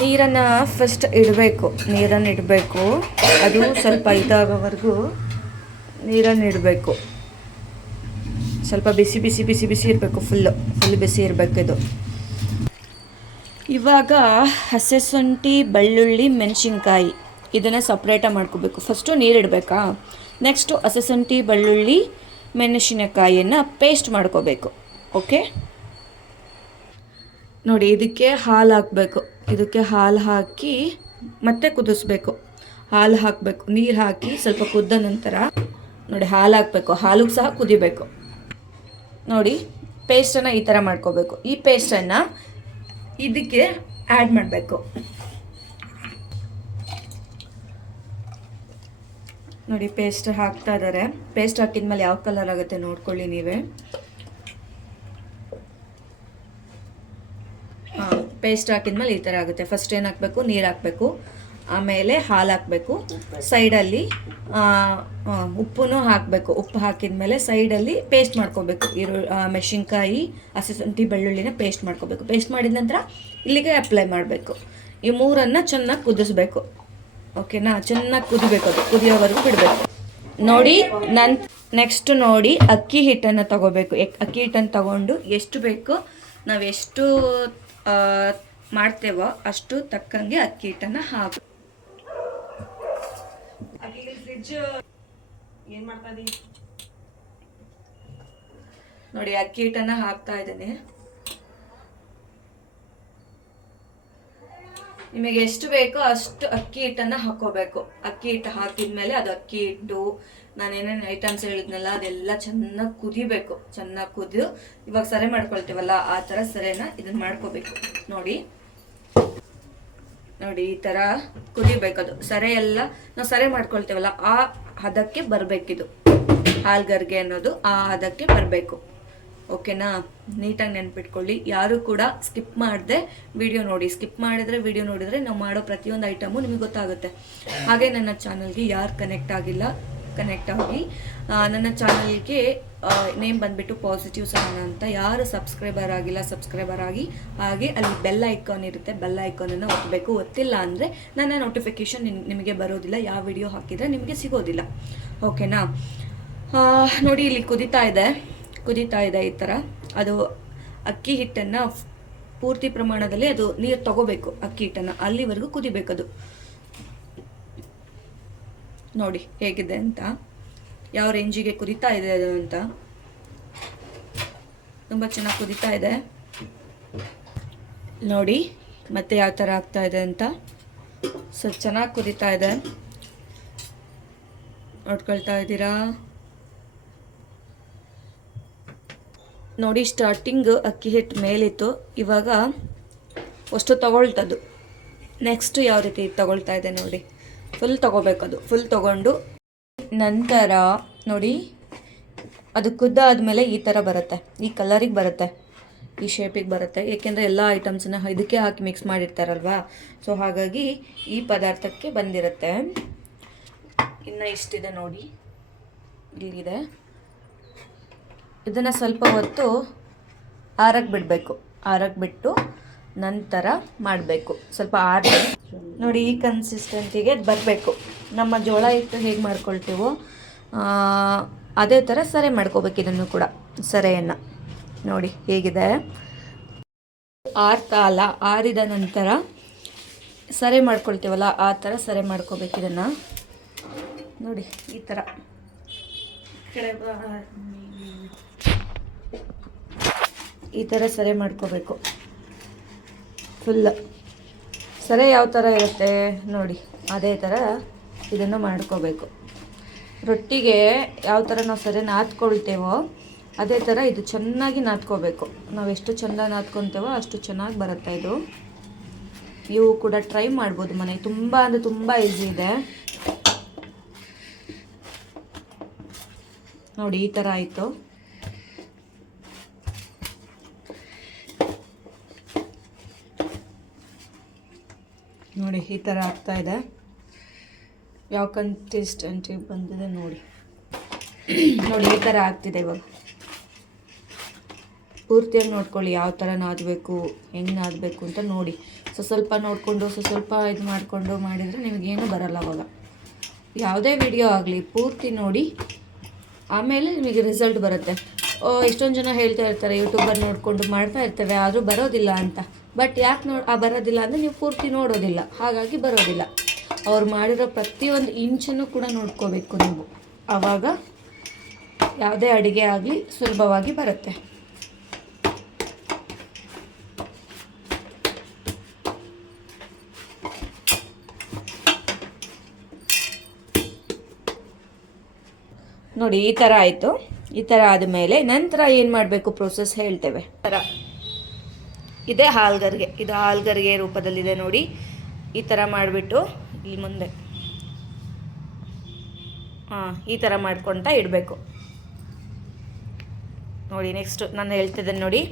ನೀರನ್ನು ಫಸ್ಟ್ ಇಡಬೇಕು. ಅದು ಸ್ವಲ್ಪ ಇದಾಗೋವರೆಗೂ ನೀರನ್ನು ಇಡಬೇಕು. ಸ್ವಲ್ಪ ಬಿಸಿ ಇರಬೇಕು. ಫುಲ್ ಬಿಸಿ ಇರಬೇಕು ಇದು. ಇವಾಗ ಹಸಿ ಶುಂಠಿ, ಬೆಳ್ಳುಳ್ಳಿ, ಮೆಣಸಿನ್ಕಾಯಿ ಇದನ್ನು ಸಪ್ರೇಟಾಗಿ ಮಾಡ್ಕೋಬೇಕು. ಫಸ್ಟು ನೀರಿಡಬೇಕಾ, ನೆಕ್ಸ್ಟು ಹಸಿ ಶುಂಠಿ, ಬೆಳ್ಳುಳ್ಳಿ, ಮೆಣಸಿನಕಾಯಿಯನ್ನು ಪೇಸ್ಟ್ ಮಾಡ್ಕೋಬೇಕು. ಓಕೆ ನೋಡಿ, ಇದಕ್ಕೆ ಹಾಲು ಹಾಕಬೇಕು. ಇದಕ್ಕೆ ಹಾಲು ಹಾಕಿ ಮತ್ತೆ ಕುದಿಸ್ಬೇಕು. ಹಾಲು ಹಾಕಬೇಕು, ನೀರು ಹಾಕಿ ಸ್ವಲ್ಪ ಕುದ್ದ ನಂತರ ನೋಡಿ ಹಾಲು ಹಾಕಬೇಕು. ಹಾಲು ಸಹ ಕುದಿಬೇಕು. ನೋಡಿ, ಪೇಸ್ಟನ್ನು ಈ ಥರ ಮಾಡ್ಕೋಬೇಕು. ಈ ಪೇಸ್ಟನ್ನು ಇದಕ್ಕೆ ಆ್ಯಡ್ ಮಾಡಬೇಕು. ನೋಡಿ, ಪೇಸ್ಟ್ ಹಾಕ್ತಾ ಇದ್ದಾರೆ. ಪೇಸ್ಟ್ ಹಾಕಿದ್ಮೇಲೆ ಯಾವ ಕಲರ್ ಆಗುತ್ತೆ ನೋಡ್ಕೊಳ್ಳಿ ನೀವೇ. ಪೇಸ್ಟ್ ಹಾಕಿದ್ಮೇಲೆ ಈ ಥರ ಆಗುತ್ತೆ. ಫಸ್ಟ್ ಏನು ಹಾಕಬೇಕು, ನೀರು ಹಾಕಬೇಕು, ಆಮೇಲೆ ಹಾಲು ಹಾಕಬೇಕು. ಸೈಡಲ್ಲಿ ಉಪ್ಪನ್ನು ಹಾಕಬೇಕು. ಉಪ್ಪು ಹಾಕಿದ್ಮೇಲೆ ಸೈಡಲ್ಲಿ ಪೇಸ್ಟ್ ಮಾಡ್ಕೋಬೇಕು. ಮೆಣಸಿನ್ಕಾಯಿ, ಹಸಿ ಶುಂಠಿ, ಬೆಳ್ಳುಳ್ಳಿನ ಪೇಸ್ಟ್ ಮಾಡ್ಕೋಬೇಕು. ಪೇಸ್ಟ್ ಮಾಡಿದ ನಂತರ ಇಲ್ಲಿಗೆ ಅಪ್ಲೈ ಮಾಡಬೇಕು. ಈ ಮೂರನ್ನು ಚೆನ್ನಾಗಿ ಕುದಿಸ್ಬೇಕು. ಓಕೆನಾ, ಚೆನ್ನಾಗಿ ಕುದಿಬೇಕು. ಅದು ಕುದಿಯೋವರೆಗೂ ಬಿಡಬೇಕು. ನೋಡಿ, ನೆಕ್ಸ್ಟ್ ನೋಡಿ ಅಕ್ಕಿ ಹಿಟ್ಟನ್ನು ತಗೋಬೇಕು. ಅಕ್ಕಿ ಹಿಟ್ಟನ್ನು ತಗೊಂಡು ಎಷ್ಟು ಬೇಕೋ, ನಾವು ಎಷ್ಟು ಮಾಡ್ತೇವೋ ಅಷ್ಟು ತಕ್ಕಂಗೆ ಅಕ್ಕಿ ಹಿಟ್ಟನ್ನು ಹಾಕು. ನೋಡಿ, ಅಕ್ಕಿ ಹಿಟ್ಟನ್ನು ಹಾಕ್ತಾ ಇದ್ದೇನೆ. ನಿಮಗೆ ಎಷ್ಟು ಬೇಕೋ ಅಷ್ಟು ಅಕ್ಕಿ ಹಿಟ್ಟನ್ನು ಹಾಕೋಬೇಕು. ಅಕ್ಕಿ ಹಿಟ್ಟು ಹಾಕಿದ್ಮೇಲೆ ಅದು ಅಕ್ಕಿ ಹಿಟ್ಟು, ನಾನೇನೇನು ಐಟಮ್ಸ್ ಹೇಳಿದ್ನಲ್ಲ ಅದೆಲ್ಲ ಚೆನ್ನಾಗಿ ಕುದಿಬೇಕು. ಚೆನ್ನಾಗಿ ಕುದಿದು ಇವಾಗ ಸರೆ ಮಾಡ್ಕೊಳ್ತೀವಲ್ಲ ಆ ಥರ ಸರೆನ ಇದನ್ನ ಮಾಡ್ಕೋಬೇಕು. ನೋಡಿ, ಈ ಥರ ಕುದಿಬೇಕು. ಅದು ಸರೆ ಎಲ್ಲ ನಾವು ಸರೆ ಮಾಡ್ಕೊಳ್ತೀವಲ್ಲ ಆ ಹದಕ್ಕೆ ಬರಬೇಕಿದು. ಹಾಲ್ಗರ್ಗೆ ಅನ್ನೋದು ಆ ಹದಕ್ಕೆ ಬರಬೇಕು. ಓಕೆನಾ, ನೀಟಾಗಿ ನೆನ್ಪಿಟ್ಕೊಳ್ಳಿ. ಯಾರು ಕೂಡ ಸ್ಕಿಪ್ ಮಾಡದೆ ವಿಡಿಯೋ ನೋಡಿ. ಸ್ಕಿಪ್ ಮಾಡಿದರೆ ವಿಡಿಯೋ ನೋಡಿದರೆ ನಾವು ಮಾಡೋ ಪ್ರತಿಯೊಂದು ಐಟಮು ನಿಮಗೆ ಗೊತ್ತಾಗುತ್ತೆ. ಹಾಗೆ ನನ್ನ ಚಾನಲ್ಗೆ ಯಾರು ಕನೆಕ್ಟ್ ಆಗಿಲ್ಲ, ಕನೆಕ್ಟ್ ಆಗಿ. ನನ್ನ ಚಾನಲ್ಗೆ ನೇಮ್ ಬಂದುಬಿಟ್ಟು ಪಾಸಿಟಿವ್ ಸಹನ ಅಂತ. ಯಾರು ಸಬ್ಸ್ಕ್ರೈಬರ್ ಆಗಿಲ್ಲ, ಸಬ್ಸ್ಕ್ರೈಬರ್ ಆಗಿ. ಹಾಗೆ ಅಲ್ಲಿ ಬೆಲ್ ಐಕಾನ್ ಇರುತ್ತೆ, ಬೆಲ್ ಐಕಾನನ್ನು ಒತ್ತಬೇಕು. ಒತ್ತಿಲ್ಲ ಅಂದರೆ ನನ್ನ ನೋಟಿಫಿಕೇಷನ್ ನಿಮಗೆ ಬರೋದಿಲ್ಲ. ಯಾವ ವಿಡಿಯೋ ಹಾಕಿದರೆ ನಿಮಗೆ ಸಿಗೋದಿಲ್ಲ. ಓಕೆನಾ, ನೋಡಿ ಇಲ್ಲಿ ಕುದೀತಾ ಇದೆ ಈ ಥರ. ಅದು ಅಕ್ಕಿ ಹಿಟ್ಟನ್ನು ಪೂರ್ತಿ ಪ್ರಮಾಣದಲ್ಲಿ ಅದು ನೀರು ತಗೋಬೇಕು. ಅಕ್ಕಿ ಹಿಟ್ಟನ್ನು ಅಲ್ಲಿವರೆಗೂ ಕುದಿಬೇಕದು. ನೋಡಿ ಹೇಗಿದೆ ಅಂತ, ಯಾವ ರೇಂಜಿಗೆ ಕುದೀತಾ ಇದೆ ಅದು ಅಂತ. ತುಂಬ ಚೆನ್ನಾಗಿ ಕುದೀತಾ ಇದೆ ನೋಡಿ. ಮತ್ತೆ ಯಾವ ಥರ ಆಗ್ತಾ ಇದೆ ಅಂತ. ಸೊ ಚೆನ್ನಾಗಿ ಕುದೀತಾ ಇದೆ, ನೋಡ್ಕೊಳ್ತಾ ಇದ್ದೀರಾ ನೋಡಿ. ಸ್ಟಾರ್ಟಿಂಗ್ ಅಕ್ಕಿ ಹಿಟ್ಟು ಮೇಲಿತ್ತು, ಇವಾಗ ಅಷ್ಟು ತಗೊಳ್ತದ್ದು. ನೆಕ್ಸ್ಟ್ ಯಾವ ರೀತಿ ತಗೊಳ್ತಾ ಇದೆ ನೋಡಿ. ಫುಲ್ ತಗೋಬೇಕದು. ಫುಲ್ ತಗೊಂಡು ನಂತರ ನೋಡಿ ಅದು ಕುದ್ದಾದ್ಮೇಲೆ ಈ ಥರ ಬರುತ್ತೆ. ಈ ಕಲರಿಗೆ ಬರುತ್ತೆ, ಈ ಶೇಪಿಗೆ ಬರುತ್ತೆ. ಏಕೆಂದರೆ ಎಲ್ಲ ಐಟಮ್ಸನ್ನ ಇದಕ್ಕೆ ಹಾಕಿ ಮಿಕ್ಸ್ ಮಾಡಿರ್ತಾರಲ್ವಾ. ಸೊ ಹಾಗಾಗಿ ಈ ಪದಾರ್ಥಕ್ಕೆ ಬಂದಿರುತ್ತೆ. ಇನ್ನು ಇಷ್ಟಿದೆ ನೋಡಿ, ಇಲ್ಲಿದೆ. ಇದನ್ನು ಸ್ವಲ್ಪ ಹೊತ್ತು ಆರಕ್ಕೆ ಬಿಡಬೇಕು. ಆರಕ್ಕೆ ಬಿಟ್ಟು ನಂತರ ಮಾಡಬೇಕು. ಸ್ವಲ್ಪ ನೋಡಿ, ಈ ಕನ್ಸಿಸ್ಟೆನ್ಸಿಗೆ ಬರಬೇಕು. ನಮ್ಮ ಜೋಳ ಹಿಟ್ಟು ಹೇಗೆ ಮಾಡ್ಕೊಳ್ತೀವೋ ಅದೇ ಥರ ಸರೆ ಮಾಡ್ಕೋಬೇಕು. ಇದನ್ನು ಕೂಡ ಸರೆಯನ್ನು ನೋಡಿ ಹೇಗಿದೆ. ಆರಿದ ನಂತರ ಸರೆ ಮಾಡ್ಕೊಳ್ತೀವಲ್ಲ ಆ ಥರ ಸರೆ ಮಾಡ್ಕೋಬೇಕು. ಇದನ್ನು ನೋಡಿ ಈ ಥರ ಈ ಥರ ಸರೆ ಮಾಡ್ಕೋಬೇಕು. ಫುಲ್ ಸರೆ ಯಾವ ಥರ ಇರುತ್ತೆ ನೋಡಿ, ಅದೇ ಥರ ಇದನ್ನು ಮಾಡ್ಕೋಬೇಕು. ರೊಟ್ಟಿಗೆ ಯಾವ ಥರ ನಾವು ಸರೆ ನಾದ್ಕೊಳ್ತೇವೋ ಅದೇ ಥರ ಇದು ಚೆನ್ನಾಗಿ ನಾದ್ಕೋಬೇಕು. ನಾವು ಎಷ್ಟು ಚೆಂದ ನಾದ್ಕೊತೇವೋ ಅಷ್ಟು ಚೆನ್ನಾಗಿ ಬರುತ್ತೆ ಇದು. ನೀವು ಕೂಡ ಟ್ರೈ ಮಾಡ್ಬೋದು ಮನೆಗೆ. ತುಂಬ ಅಂದರೆ ತುಂಬ ಈಸಿ ಇದೆ ನೋಡಿ. ಈ ಥರ ಆಯಿತು ನೋಡಿ. ಈ ಥರ ಆಗ್ತಾ ಇದೆ. ಯಾವ ಕನ್ಸಿಸ್ಟೆನ್ಸಿ ಬಂದಿದೆ ನೋಡಿ. ನೋಡಿ ಈ ಥರ ಆಗ್ತಿದೆ. ಇವಾಗ ಪೂರ್ತಿಯಾಗಿ ನೋಡ್ಕೊಳ್ಳಿ ಯಾವ ಥರ ನಾದಬೇಕು, ಹೆಂಗೆ ನಾದಬೇಕು ಅಂತ ನೋಡಿ. ಸ್ವಲ್ಪ ನೋಡಿಕೊಂಡು ಸ್ವಲ್ಪ ಇದು ಮಾಡಿಕೊಂಡು ಮಾಡಿದರೆ ನಿಮಗೇನು ಬರಲ್ಲ ಅವಾಗ. ಯಾವುದೇ ವಿಡಿಯೋ ಆಗಲಿ ಪೂರ್ತಿ ನೋಡಿ, ಆಮೇಲೆ ನಿಮಗೆ ರಿಸಲ್ಟ್ ಬರುತ್ತೆ. ಎಷ್ಟೊಂದು ಜನ ಹೇಳ್ತಾ ಇರ್ತಾರೆ ಯೂಟ್ಯೂಬರ್ ನೋಡಿಕೊಂಡು ಮಾಡ್ತಾ ಇರ್ತೇವೆ ಆದರೂ ಬರೋದಿಲ್ಲ ಅಂತ. ಬಟ್ ಯಾಕೆ ಬರೋದಿಲ್ಲ ಅಂದರೆ ನೀವು ಪೂರ್ತಿ ನೋಡೋದಿಲ್ಲ, ಹಾಗಾಗಿ ಬರೋದಿಲ್ಲ. ಅವ್ರು ಮಾಡಿರೋ ಪ್ರತಿಯೊಂದು ಇಂಚನ್ನು ಕೂಡ ನೋಡ್ಕೋಬೇಕು ನೀವು, ಆವಾಗ ಯಾವುದೇ ಅಡುಗೆ ಆಗಲಿ ಸುಲಭವಾಗಿ ಬರುತ್ತೆ. ನೋಡಿ ಈ ಥರ ಆಯಿತು. ಈ ಥರ ಆದಮೇಲೆ ನಂತರ ಏನು ಮಾಡಬೇಕು ಪ್ರೋಸೆಸ್ ಹೇಳ್ತೇವೆ. ಥರ ಇದೇ ಹಾಲ್ಗರ್ಗೆ, ಇದು ಹಾಲ್ಗರ್ಗೆ ರೂಪದಲ್ಲಿದೆ ನೋಡಿ. ಈ ಥರ ಮಾಡಿಬಿಟ್ಟು ಇಲ್ಲಿ ಮುಂದೆ ಈ ಥರ ಮಾಡ್ಕೊತಾ ಇಡಬೇಕು ನೋಡಿ. ನೆಕ್ಸ್ಟ್ ನಾನು ಹೇಳ್ತಿದ್ದೇನೆ ನೋಡಿ,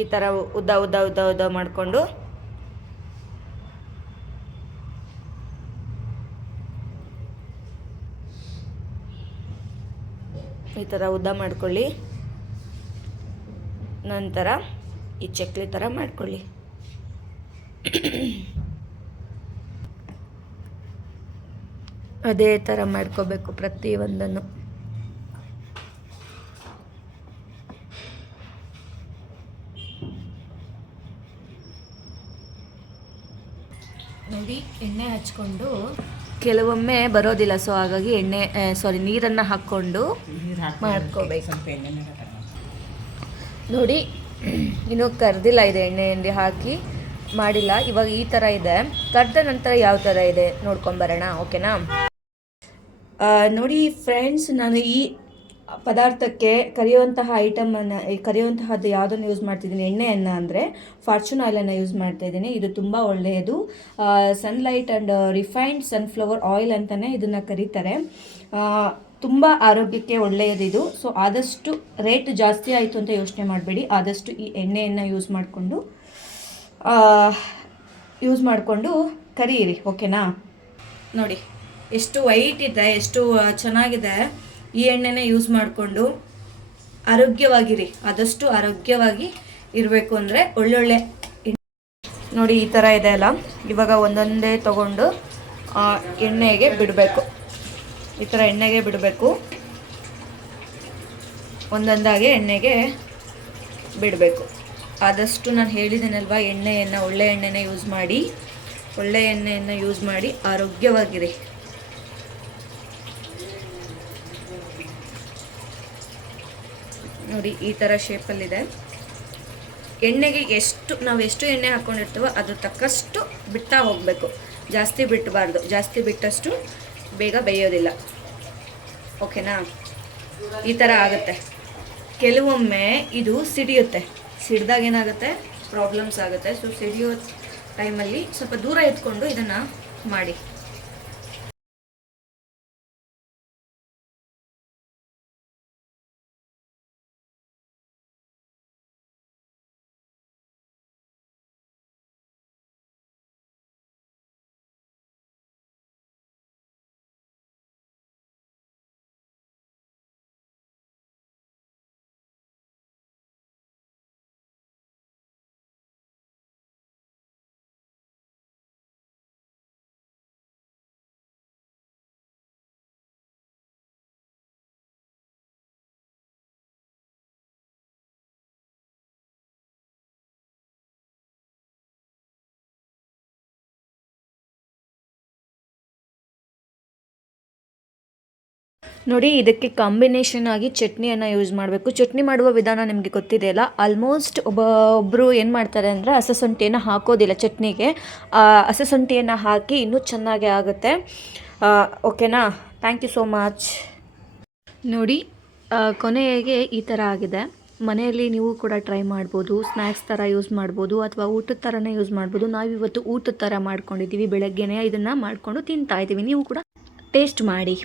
ಈ ಥರ ಉದ್ದ ಉದ್ದ ಉದ್ದ ಉದ್ದ ಮಾಡಿಕೊಂಡು ಈ ಥರ ಉದ್ದ ಮಾಡ್ಕೊಳ್ಳಿ. ನಂತರ ಈ ಚಕ್ಲಿ ಥರ ಮಾಡ್ಕೊಳ್ಳಿ. ಅದೇ ಥರ ಮಾಡ್ಕೋಬೇಕು ಪ್ರತಿಯೊಂದನ್ನು. ನೋಡಿ ಎಣ್ಣೆ ಹಚ್ಕೊಂಡು, ಕೆಲವೊಮ್ಮೆ ಬರೋದಿಲ್ಲ, ಸೊ ಹಾಗಾಗಿ ನೀರನ್ನು ಹಾಕ್ಕೊಂಡು ಮಾಡ್ಕೋಬೇಕು. ನೋಡಿ ಇನ್ನೂ ಕರ್ದಿಲ್ಲ ಇದೆ, ಎಣ್ಣೆ ಹಾಕಿ ಮಾಡಿಲ್ಲ. ಇವಾಗ ಈ ಥರ ಇದೆ. ಕರ್ದ ನಂತರ ಯಾವ ಥರ ಇದೆ ನೋಡ್ಕೊಂಬರೋಣ, ಓಕೆನಾ? ನೋಡಿ ಫ್ರೆಂಡ್ಸ್, ನಾನು ಈ ಪದಾರ್ಥಕ್ಕೆ ಕರಿಯುವಂತಹದ್ದು ಯಾವುದನ್ನು ಯೂಸ್ ಮಾಡ್ತಿದ್ದೀನಿ, ಎಣ್ಣೆಯನ್ನು ಅಂದರೆ ಫಾರ್ಚೂನ್ ಆಯಿಲನ್ನು ಯೂಸ್ ಮಾಡ್ತಾ ಇದ್ದೀನಿ. ಇದು ತುಂಬ ಒಳ್ಳೆಯದು. Sunlight and refined sunflower oil ಅಂತಲೇ ಇದನ್ನು ಕರೀತಾರೆ. ತುಂಬ ಆರೋಗ್ಯಕ್ಕೆ ಒಳ್ಳೆಯದು ಇದು. ಸೊ ಆದಷ್ಟು ರೇಟ್ ಜಾಸ್ತಿ ಆಯಿತು ಅಂತ ಯೋಚನೆ ಮಾಡಬೇಡಿ, ಆದಷ್ಟು ಈ ಎಣ್ಣೆಯನ್ನು ಯೂಸ್ ಮಾಡಿಕೊಂಡು ಕರಿಯಿರಿ, ಓಕೆನಾ? ನೋಡಿ ಎಷ್ಟು ವೈಟ್ ಇದೆ, ಎಷ್ಟು ಚೆನ್ನಾಗಿದೆ. ಈ ಎಣ್ಣೆನೇ ಯೂಸ್ ಮಾಡಿಕೊಂಡು ಆರೋಗ್ಯವಾಗಿರಿ. ಆದಷ್ಟು ಆರೋಗ್ಯವಾಗಿ ಇರಬೇಕು ಅಂದರೆ ಒಳ್ಳೊಳ್ಳೆ ನೋಡಿ ಈ ಥರ ಇದೆ ಅಲ್ಲ. ಇವಾಗ ಒಂದೊಂದೇ ತಗೊಂಡು ಎಣ್ಣೆಗೆ ಬಿಡಬೇಕು. ಈ ಥರ ಎಣ್ಣೆಗೆ ಬಿಡಬೇಕು, ಒಂದೊಂದಾಗಿ ಎಣ್ಣೆಗೆ ಬಿಡಬೇಕು. ಆದಷ್ಟು ನಾನು ಹೇಳಿದ್ದೀನಲ್ವ, ಒಳ್ಳೆ ಎಣ್ಣೆನೇ ಯೂಸ್ ಮಾಡಿ, ಒಳ್ಳೆ ಎಣ್ಣೆಯನ್ನು ಯೂಸ್ ಮಾಡಿ ಆರೋಗ್ಯವಾಗಿರಿ. ನೋಡಿ ಈ ಥರ ಶೇಪಲ್ಲಿದೆ. ಎಣ್ಣೆಗೆ ನಾವು ಎಷ್ಟು ಎಣ್ಣೆ ಹಾಕ್ಕೊಂಡಿರ್ತೀವೋ ಅದ್ರ ತಕ್ಕಷ್ಟು ಬಿಡ್ತಾ ಹೋಗಬೇಕು, ಜಾಸ್ತಿ ಬಿಟ್ಟಬಾರ್ದು. ಜಾಸ್ತಿ ಬಿಟ್ಟಷ್ಟು ಬೇಗ ಬೇಯೋದಿಲ್ಲ, ಓಕೆನಾ? ಈ ಥರ ಆಗುತ್ತೆ. ಕೆಲವೊಮ್ಮೆ ಇದು ಸಿಡಿಯುತ್ತೆ, ಸಿಡಿದಾಗ ಏನಾಗುತ್ತೆ, ಪ್ರಾಬ್ಲಮ್ಸ್ ಆಗುತ್ತೆ. ಸೊ ಸಿಡಿಯೋ ಟೈಮಲ್ಲಿ ಸ್ವಲ್ಪ ದೂರ ಎತ್ಕೊಂಡು ಇದನ್ನು ಮಾಡಿ. ನೋಡಿ ಇದಕ್ಕೆ ಕಾಂಬಿನೇಷನ್ ಆಗಿ ಚಟ್ನಿಯನ್ನು ಯೂಸ್ ಮಾಡಬೇಕು. ಚಟ್ನಿ ಮಾಡುವ ವಿಧಾನ ನಿಮಗೆ ಗೊತ್ತಿದೆಯಲ್ಲ. ಆಲ್ಮೋಸ್ಟ್ ಒಬ್ಬರು ಏನು ಮಾಡ್ತಾರೆ ಅಂದರೆ ಹಸಿಶುಂಠಿಯನ್ನು ಹಾಕೋದಿಲ್ಲ ಚಟ್ನಿಗೆ. ಹಸಿಶುಂಠಿಯನ್ನು ಹಾಕಿ ಇನ್ನೂ ಚೆನ್ನಾಗಿ ಆಗುತ್ತೆ, ಓಕೆನಾ? Thank you so much. ನೋಡಿ ಕೊನೆಗೆ ಈ ಥರ ಆಗಿದೆ. ಮನೆಯಲ್ಲಿ ನೀವು ಕೂಡ ಟ್ರೈ ಮಾಡ್ಬೋದು. ಸ್ನ್ಯಾಕ್ಸ್ ಥರ ಯೂಸ್ ಮಾಡ್ಬೋದು ಅಥವಾ ಊಟದ ಥರನೇ ಯೂಸ್ ಮಾಡ್ಬೋದು. ನಾವಿವತ್ತು ಊಟದ ಥರ ಮಾಡ್ಕೊಂಡಿದ್ದೀವಿ. ಬೆಳಗ್ಗೆನೇ ಇದನ್ನು ಮಾಡಿಕೊಂಡು ತಿಂತಾ ಇದ್ದೀವಿ. ನೀವು ಕೂಡ ಟೇಸ್ಟ್ ಮಾಡಿ.